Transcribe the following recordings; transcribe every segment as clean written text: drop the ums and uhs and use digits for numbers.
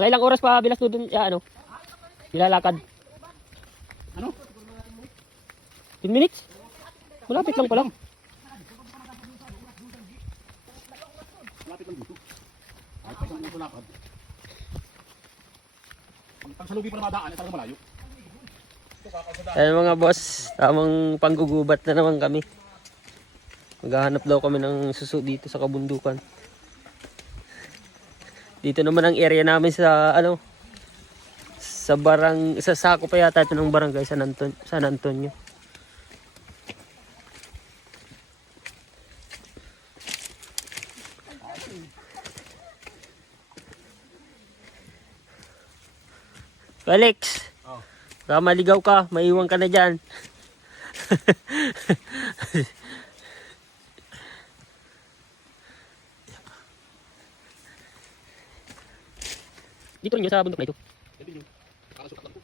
Mga ilang oras pa bilas doon, ya, ano? Nilalakad. Ano? 10 minutes? Malapit lang pala. Malapit lang dito. Kahit pa isang minuto lakad. Pag sa lugi pa na madaan, talaga malayo. Ayan mga boss, tamang panggugubat na naman kami. Maghahanap daw kami ng suso dito sa kabundukan. Dito naman ang area namin sa ano, sa sako pa yata ito ng barangay San Antonio. Alex, baka maligaw ka, maiwan ka na dyan. Dito rin yun sa bundok na ito. Kakasukat lang po.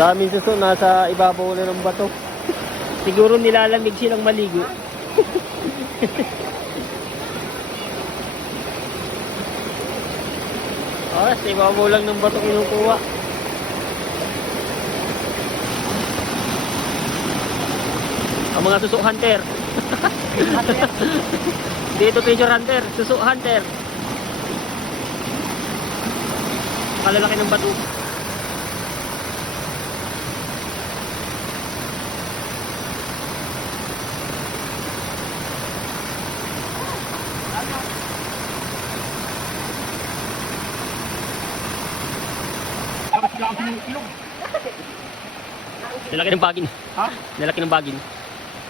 Daming suso nasa ibabaw na ng bato. Siguro nilalamig silang maligo. Sa ibabaw lang ng bato kinukuha. Ang mga suso hunter. Dito treasure hunter, suso hunter. Kalalaki ng bato. Nalaki ng bagin. Ha? Nalaki ng bagin.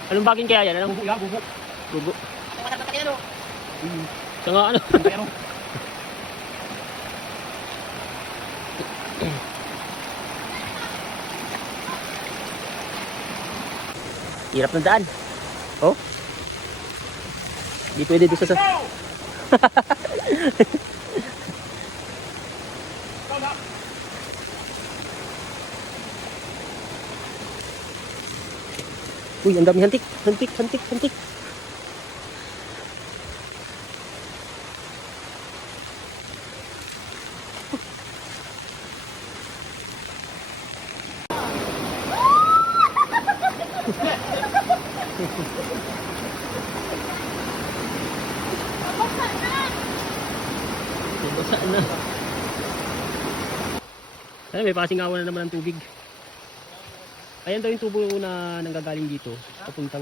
Anong bagin kaya yan? Anong Bubo ya, bubo. bubo? Matatakin ano? Sa nga ano? Pero Hirap ng daan. Oh? Di pwede dito sa... Uy, ang dami hantik. Hantik, hantik, hantik. Basa na. Ay, may pasingawan na naman ng tubig. Ayan daw yung tubo na nanggagaling dito. Papuntang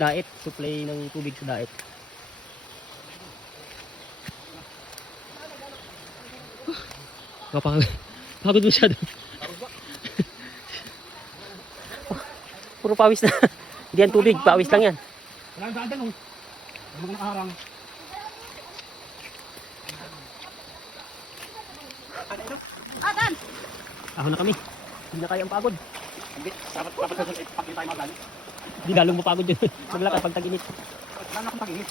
daet. Supply ng tubig sa daet. Pagod masyado. Puro pawis na. Hindi yan tubig, pawis lang yan. wala nang daan dyan, oh. Ano mga nakaharang? Ahon na kami. Hindi na kaya ang pagod. Hindi, dapat sa pag tayo magali. Hindi lalong mapagod yun. Maglakad pag tag-init. Wala na akong pag-init.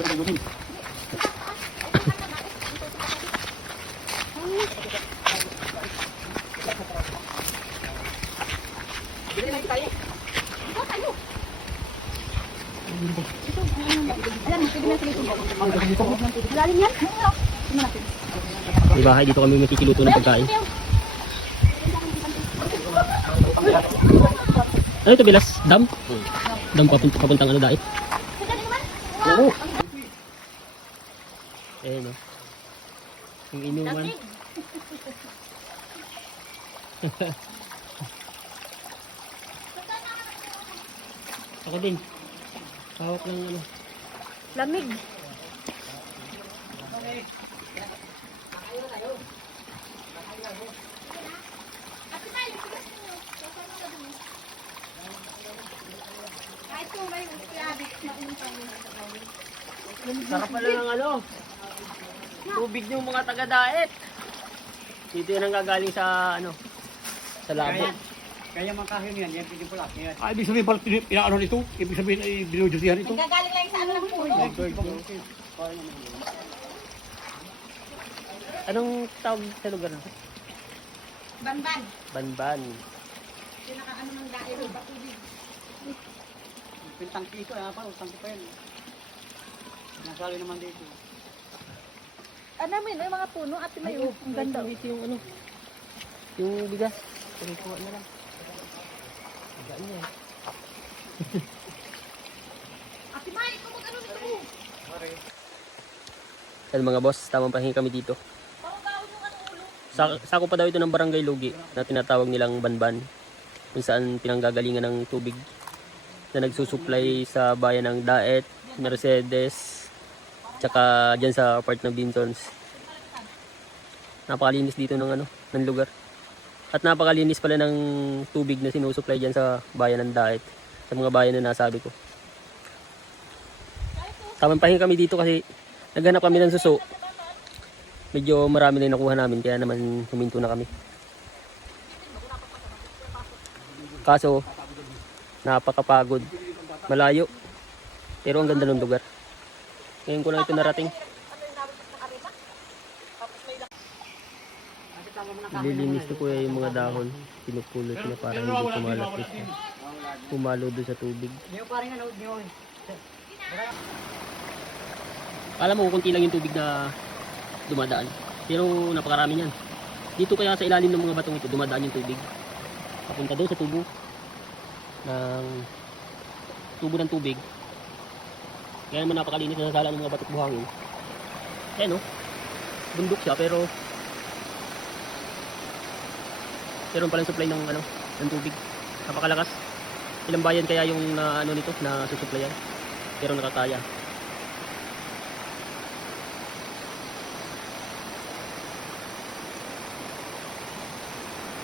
Diyan kayo din. May bahay dito kami makikiluto ng pagkain. Ano ito, Bilas? Dam? Dam papuntang ano dait? Oo. Eh no. Yung inuman. Ako din. Hawak lang ano. Lamig. Sarap pala ng ano. Tubig yung mga taga-daet. Dito yan ang gagaling sa ano, sa labo. Kaya mangkahin yan, yan pwede pula. Ibig sabihin pala, inaano nito? Ibig sabihin ay binudyotihan ito? Nagagaling lang sa ano ng puno. Anong tawag sa lugar na? Banban. Banban. Pinaka-ano ng dahil ng batubig. Pintangki ito, tangki pa yan. Nasali naman dito. Ano mo yun, may mga puno at may ang ganda. Ito yung ano, yung bigas. Kuha na lang. Gaan yan. Ate Mai, ikaw mag-ano nito mo? Yan mga boss, tamang pahinga kami dito. Pangagawin yung ano ulo. Sako pa daw ito ng Barangay Lugi na tinatawag nilang Banban, kung saan pinanggagalingan ng tubig na nagsusupply sa bayan ng Daet, Mercedes, tsaka dyan sa part ng Bintons. Napakalinis dito ng ano, ng lugar. At napakalinis pala ng tubig na sinusupply dyan sa bayan ng Daet, sa mga bayan na nasabi ko. Tamang pahinga kami dito kasi naghanap kami ng suso. Medyo marami na yung nakuha namin kaya naman huminto na kami. Kaso napakapagod, malayo, pero ang ganda ng lugar. Ngayon ko lang ito narating. Nililinis ko kuya yung mga dahon, pinupulot na para hindi kumalapit, pumalo doon sa tubig. Alam mo, kunti lang yung tubig na dumadaan, pero napakarami niyan. Dito kaya sa ilalim ng mga batong ito dumadaan yung tubig papunta doon sa tubo ng tubig. Kaya naman napakalinis na nasala ng mga batok buhangin. Ayan o, bundok siya pero meron palang supply ng ano, ng tubig. Napakalakas. Ilang bayan kaya yung ano nito na susuplayan, pero nakakaya.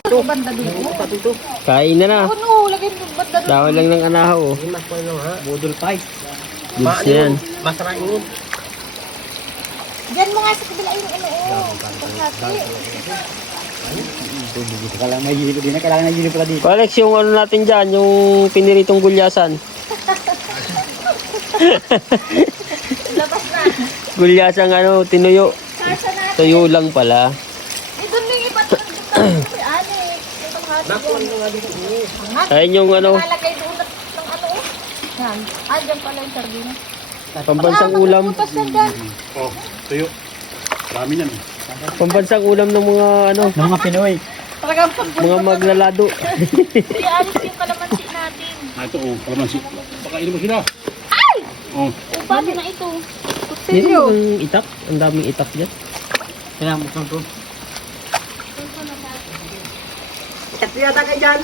Ito, banda dito. Kain na na. Ano, lagay mo banda dito. Dahon lang ng anahaw oh. Budol pa eh. Goods na yan. Masarap yun. Diyan mo nga sa kabila yung ano, pagkati. Dito ka lang may hilo din. Kailangan may hilo pala dito. Alex, yung ano natin dyan, yung piniritong gulyasan. Labas na. Gulyasang ano, tinuyo. Sarsa natin. Tuyo lang pala. Ito na yung iba ito. May ani. Ito mga hati. Ayun yung ano, Lalagay doon ng ano. Yan. Ah, dyan pala yung sardina. pambansang ulam. Putas na dyan. Oh, tuyo. Dami yan. Pambansang ulam ng mga ano, Mga Pinoy. Talagang pagpunta. mga maglalado. Kaya alis yung kalamansi natin. Ito oh, kalamansi. Pakainin mo sila. Ay! Oh. Upati na ito. Yan yung itak. Ang daming itak dyan. Kailangan mo kang to. Yata kayo dyan.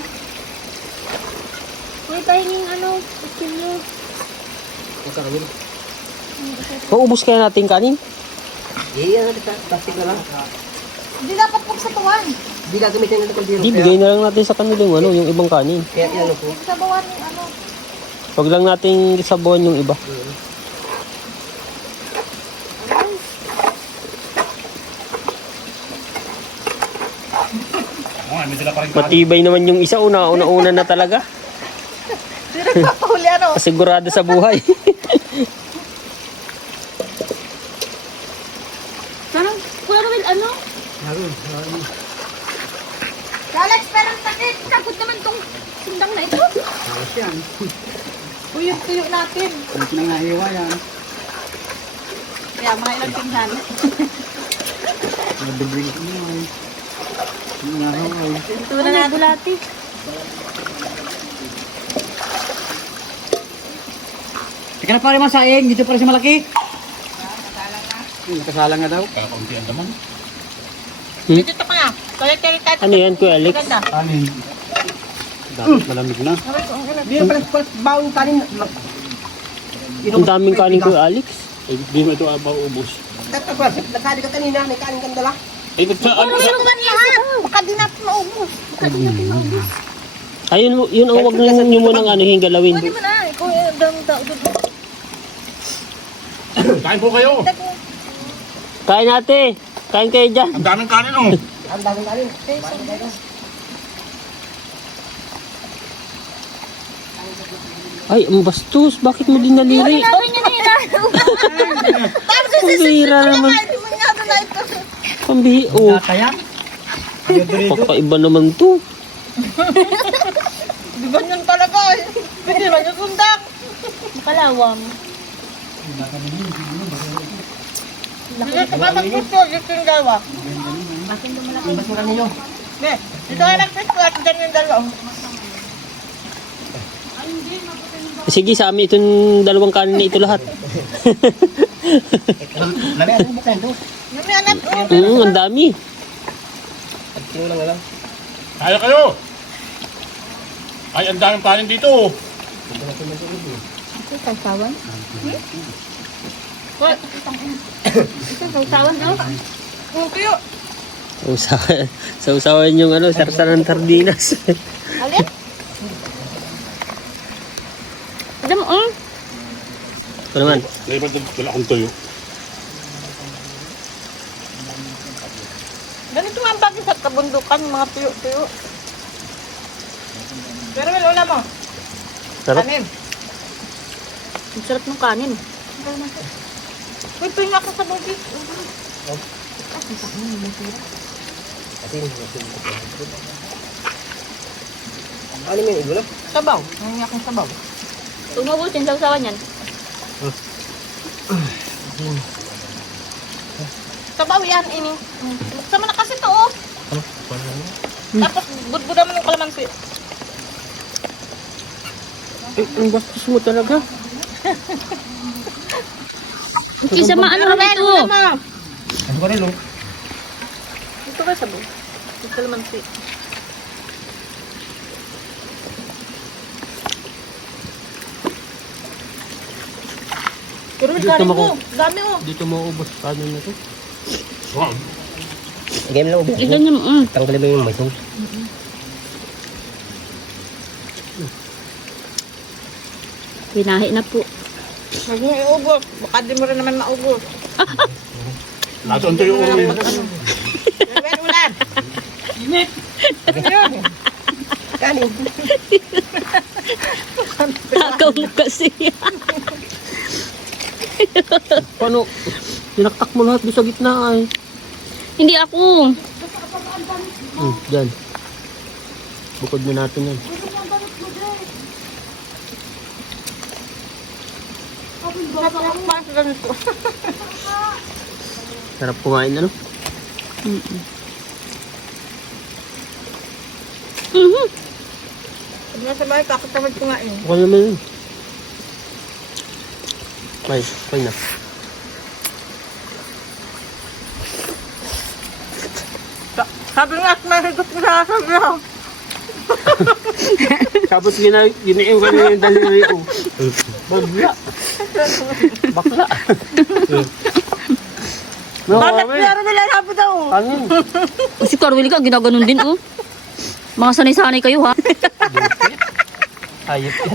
Uy, pahinging ano, kutsilyo. Maubos kaya natin kanin? Iya, plastic na lang. Hindi dapat pagsatuan. Hindi gagamitin na ito kung Di, bigay na lang natin sa kanila yung, ano, yung ibang kanin. Kaya yan po. Sabawan yung ano. Huwag lang natin sabawan yung iba. Oh, may dala pa rin. Matibay naman yung isa, una na talaga. Hindi nagpapahuli ano. Kasigurado sa buhay. Parang, Kuya Romel, ano? Alex, parang sakit. Takot naman tong sindang na ito. Tapos yan. Tuyok-tuyok natin. Ang pinangahiwa yan. Kaya mga ilang tingnan. Madubling ko mo eh. Mga haway. Ito na nga dulati. Teka na pare masaing, dito pare si malaki. Nakasalang nga daw. Kakaunti ang daman. Dito pa nga. Toilet-toilet. Ano yan, Kuya Alex? Maganda. Kanin. Dapat malamig na. Hindi na pala bawang kanin. Ang daming kanin, Kuya Alex. Eh, di mo ito abaw ubos. Tata pala, nasali ka kanina, may kanin kang dala. Eh, sa ano? Ano ba lahat? Baka di natin maubos. Baka di natin maubos. Ayun, yun ang huwag nyo munang ano, galawin. Pwede mo na. Kung dami tao doon. Kain po kayo. Kain natin. Kain kayo dyan. Ang daming kanin oh. Ang daming kanin. Ay, ang bastos. Bakit mo dinaliri? Sabi niya nila. Tapos Pambihira naman. hindi mo nga na ito. Pambihira. Kaya? Pakaiba naman to. Di ba yun talaga eh? Hindi ba yung sundak? Makalawang. Hindi ka matagpot ko, yung dalawa. Ang basura ninyo. Ne, dito ka nagpito at dyan yung dalawa. Sige, sa amin itong dalawang kanin na ito lahat. Lami, ano ba kayo? Yung may anak ko. Ang dami. Kaya kayo! Ay, ang daming kanin dito. Ito sausawan? What? Ito sausawan, no? Okay. Sausawan yung ano, sarsaran sardinas. Alin? Adam, Ito naman. Naiba dala akong tuyo. ganito nga ang bagay sa kabundukan, mga tuyo-tuyo. Pero may lola mo. Sarap. Kanin. Ang sarap ng kanin. Uy, pinga ka sa bugis. Ano may igulo? Sabaw. Nangyay akong sabaw. Umubusin sa usawan yan. Sabaw yan, ini. Sama na kasi to, oh. Tapos, budbuda mo ng kalamansi. Ang bastos mo talaga. Kisama ano na ito? Ano ba rin, Ito ka sabaw. Yung kalamansi. Pero may Dito kanin mo mo. Dami, oh. Dito mo ubos kanin na to. Wow. Game lang. Ilan yung, Tanggalin mo yung may sauce. Binahi na po. Huwag mo iubos. Baka di mo rin naman maubos. Nasa ang tuyo ulo yun. Ulan, ulan. Init. Kanin. Takaw mo kasi. Paano? Tinaktak mo lahat doon sa gitna ay. Hindi ako. Dyan. Bukod na natin yan. Sarap kumain ano? Pag nasa bahay, kakutamad kumain. Okay naman yun. Okay na. Sabi nga, may higit ko sa sasabihan. Tapos ginain ko na yung daliri ko. Bagla. Bakla. Bakit meron nila sabi daw? Kanin. Si Carwil ka, ginaganon din, oh. Mga sanay-sanay kayo, ha? Ayop yan.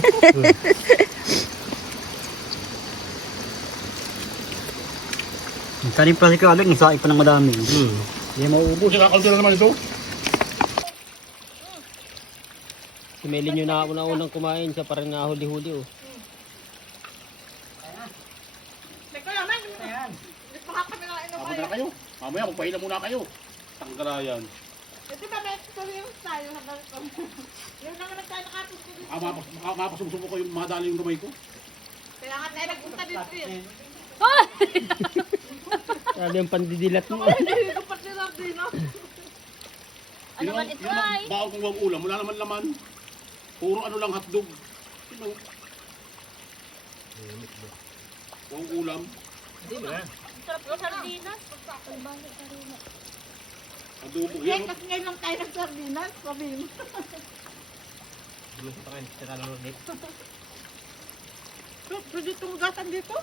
Kanin pa si Kalag, nasain pa ng madami. Hindi mauubos. Sinakalto na naman ito. Si Melin yung nauna-unang kumain. Siya parang nahuli-huli oh. Teka naman. Ayan. Hindi pa kami nakain ng Ako na kayo. Mamaya, magpahinga muna kayo. Tanggarayan. Ito ba, may experience tayo sa balkon. Yung naman tayo nakapos ko dito. Mapasumusubo ko yung madali yung kamay ko. Kaya nga tayo nagpunta dito yun. Sabi yung pandidilat mo. Hindi ko pati lang din, no? Ano man ito ay? Baon kong wag ulam. Wala naman laman. Puro ano lang hotdog. Ano? Wag ulam. Sarap ko sardinas. Adobo. Eh, Yan. kasi ngayon lang tayo nagsardinas. Sabi mo. Pwede itong gatan dito?